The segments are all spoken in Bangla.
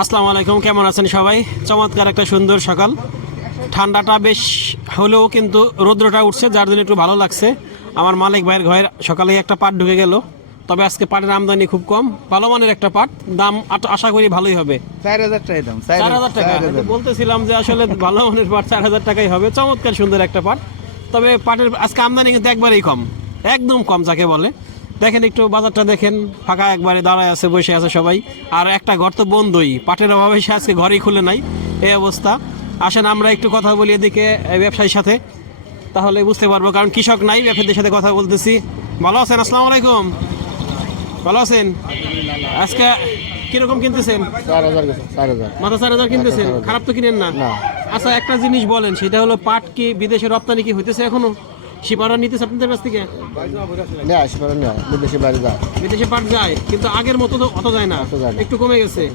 আসসালামু আলাইকুম কেমন আছেন সবাই? চমৎকার একটা সুন্দর সকাল। ঠান্ডাটা বেশ হলেও কিন্তু রৌদ্রটা উঠছে যার জন্য একটু ভালো লাগছে। আমার মালিক ভাইয়ের ঘরের সকালে একটা পাট ঢুকে গেল। তবে আজকে পাটের আমদানি খুব কম ভালো মানের একটা পাট। দাম আশা করি ভালোই হবে। চার হাজার টাকা দাম চার হাজার টাকা। বলতেছিলাম যে আসলে ভালো মানের পাট চার হাজার টাকাই হবে। চমৎকার সুন্দর একটা পাট। তবে পাটের আজকে আমদানি কিন্তু একবারেই কম একদম কম যাকে বলে। দেখেন একটু বাজারটা দেখেন ফাঁকা একবারে দাঁড়ায় আছে বসে আছে সবাই। আর একটা ঘর তো বন্ধই পাটের অভাবে সে আজকে ঘরেই খুলে নাই এই অবস্থা। আসেন আমরা একটু কথা বলি এদিকে ব্যবসায়ীর সাথে। তাহলে বুঝতে পারব কারণ কৃষক নাই ব্যবসায়ীদের সাথে কথা বলতেছি। ভালো আছেন? আসসালামু আলাইকুম। ভালো আছেন? আজকে কীরকম কিনতেছেন? মাথা চার হাজার। কিনতেছেন? খারাপ তো কিনেন না? না। আচ্ছা একটা জিনিস বলেন সেটা হলো পাট কি বিদেশে রপ্তানি কি হইতেছে এখনও? সীমারা নিতেছে আপনাদের কাছ থেকে? নিয়ে আসি পারে না বিদেশি বাড়ি যায়। বিদেশে পাট যায় কিন্তু আগের মতো তো অত যায় না। না। একটু কমে গেছে।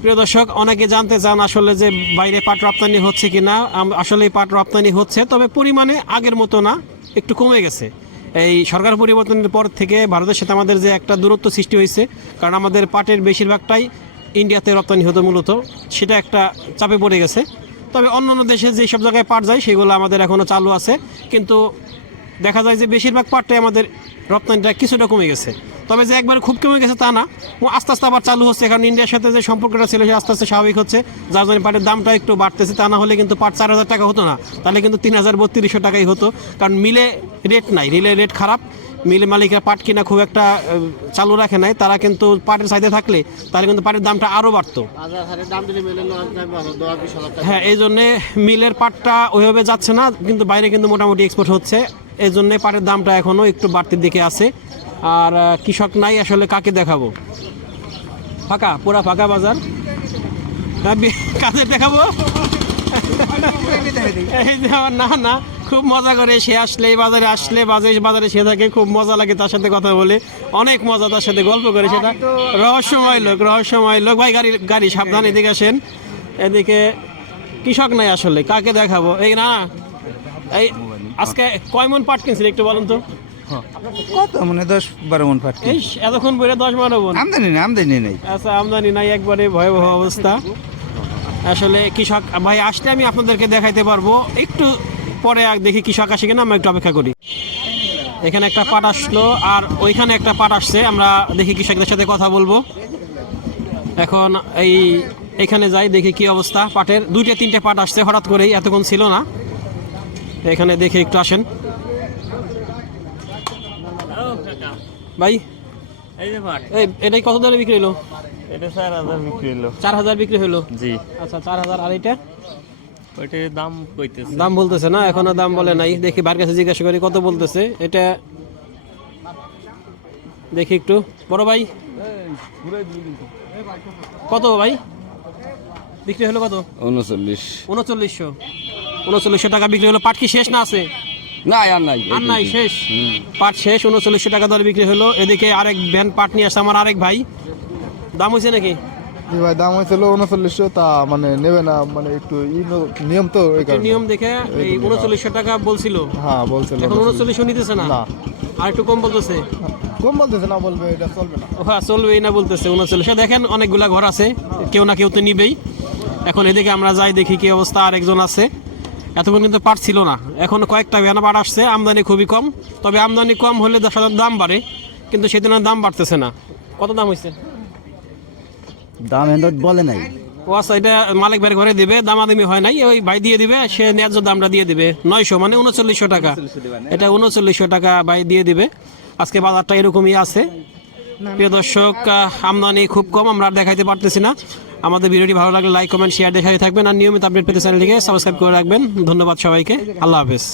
প্রিয় দর্শক অনেকে জানতে চান আসলে যে বাইরে পাট রপ্তানি হচ্ছে কিনা। আম- আসলে পাট রপ্তানি হচ্ছে তবে পরিমাণে আগের মতো না একটু কমে গেছে। এই সরকার পরিবর্তনের পর থেকে ভারতের সাথে আমাদের যে একটা দূরত্ব সৃষ্টি হয়েছে কারণ আমাদের পাটের বেশিরভাগটাই ইন্ডিয়াতে রপ্তানি হতো মূলত সেটা একটা চাপে পড়ে গেছে। তবে অন্য অন্য দেশে যেসব জায়গায় পাট যায়, সেগুলো আমাদের এখনও চালু আছে। কিন্তু দেখা যায় যে বেশিরভাগ পাটটাই আমাদের রপ্তানিটা কিছুটা কমে গেছে। তবে যে একবার খুব কমে গেছে তা না, ও আস্তে আস্তে আবার চালু হচ্ছে। কারণ ইন্ডিয়ার সাথে যে সম্পর্কটা ছিল, সে আস্তে আস্তে স্বাভাবিক হচ্ছে। যার জন্য পাটের দামটা একটু বাড়তেছে। তা না হলে কিন্তু পাট চার হাজার টাকা হতো না। তাহলে কিন্তু তিন হাজার বত্রিশশো টাকাই হতো। কারণ মিলে রেট নাই রিলে রেট খারাপ। মিল মালিকরা পাট কিনা খুব একটা চালু রাখে নাই। তারা কিন্তু পাটের চাইতে থাকলে তাহলে কিন্তু পাটের দামটা আরও বাড়তো। হ্যাঁ এই জন্যে মিলের পাটটা ওইভাবে যাচ্ছে না কিন্তু বাইরে কিন্তু মোটামুটি এক্সপোর্ট হচ্ছে। এই জন্যে পাটের দামটা এখনও একটু বাড়তির দিকে আছে। আর কৃষক নাই আসলে কাকে দেখাবো? ফাঁকা পুরা ফাঁকা বাজার। হ্যাঁ, কাদের দেখাবো? এই যে না না। খুব মজা করে সে আসলে এই বাজারে আসলে বাজারে বাজারে সে থাকে খুব মজা লাগে তার সাথে কথা বলে। অনেক মজা তার সাথে গল্প করে সেটা রহস্যময় লোক রহস্যময় লোক। ভাই গাড়ি গাড়ি সাবধান এদিকে আসেন। এদিকে কৃষক নাই আসলে কাকে দেখাবো? এই না এই আজকে কয় মন পাট কিনছিল একটু বলুন তো? কত? মানে দশ বারো মন এই এতক্ষণ বইরে দশ বারো মন। আমদানি না আমদানি নেই। আচ্ছা আমদানি নাই একবারে ভয়াবহ অবস্থা। আসলে কৃষক ভাই আসলে আমি আপনাদেরকে দেখাইতে পারব। একটু পরে দেখি কৃষক আসে কিনা আমরা একটু অপেক্ষা করি। এখানে একটা পাট আসলো আর ওইখানে একটা পাট আসছে আমরা দেখি কৃষকদের সাথে কথা বলব। এখন এই এখানে যাই দেখি কি অবস্থা পাটের। দুইটা তিনটে পাট আসছে হঠাৎ করেই এতক্ষণ ছিল না। এখানে দেখে একটু আসেন। ভাই এটাই কত দামে বিক্রি হলো? এটা চার হাজার বিক্রি হলো। চার হাজার বিক্রি হলো? জি। আচ্ছা চার হাজার আর এটা? ওইটার দাম কইতেছে। দাম বলতেছে না এখনও দাম বলে নাই। দেখি বার কাছে জিজ্ঞাসা করি কত বলতেছে? এটা দেখি একটু। বড় ভাই? কত ভাই? বিক্রি হলো কত? উনচল্লিশ। উনচল্লিশশো। উনচল্লিশশো টাকা বিক্রি হলো। পাট কি শেষ না আছে? না আর নাই। আর নাই শেষ? পাট শেষ উনচল্লিশশো টাকা দরে বিক্রি হলো। এদিকে আরেক ভ্যান পাট নিয়ে আসছে আমার আরেক ভাই। দাম হয়েছে নাকি? জি ভাই দাম হয়েছিল উনচল্লিশশো তা মানে নেবে না মানে একটু নিয়ম তো নিয়ম দেখে এই উনচল্লিশশো টাকা বলছিল। হ্যাঁ বলছিল এখন উনচল্লিশশো নিতেছে না। আর একটু কম বলতেছে? কম বলতেছে না বলবে এটা চলবে না। হ্যাঁ চলবেই না বলতেছে উনচল্লিশে দেখেন অনেকগুলা ঘর আছে কেউ না কেউ তো নিবেই। এখন এদিকে আমরা যাই দেখি কি অবস্থা আর একজন আছে। এতক্ষণ কিন্তু পাট ছিল না। এখন কয়েকটা ভ্যানা পাট আসছে আমদানি খুবই কম। তবে আমদানি কম হলে সাধারণত দাম বাড়ে কিন্তু সেদিন দাম বাড়তেছে না। কত দাম হয়েছে? দাম বলে নাই। ও আচ্ছা এটা মালিক ঘরে দিবে, দামাদামি হয় নাই, ওই ভাই দিয়ে দিবে, সে ন্যায্য দামটা দিয়ে দিবে। নয়শো মানে উনচল্লিশশো টাকা। এটা উনচল্লিশশো টাকা ভাই দিয়ে দিবে। আজকে বাজারটা এরকমই আছে। প্রিয় দর্শক আমদানি খুব কম, আমরা দেখাইতে পারতেছি না। আমাদের ভিডিওটি ভালো লাগলে লাইক কমেন্ট শেয়ার দেখাই থাকবেন। আর নিয়মিত আপডেট পেতে চ্যানেলটিকে সাবস্ক্রাইব করে রাখবেন। ধন্যবাদ সবাইকে। আল্লাহ হাফেজ।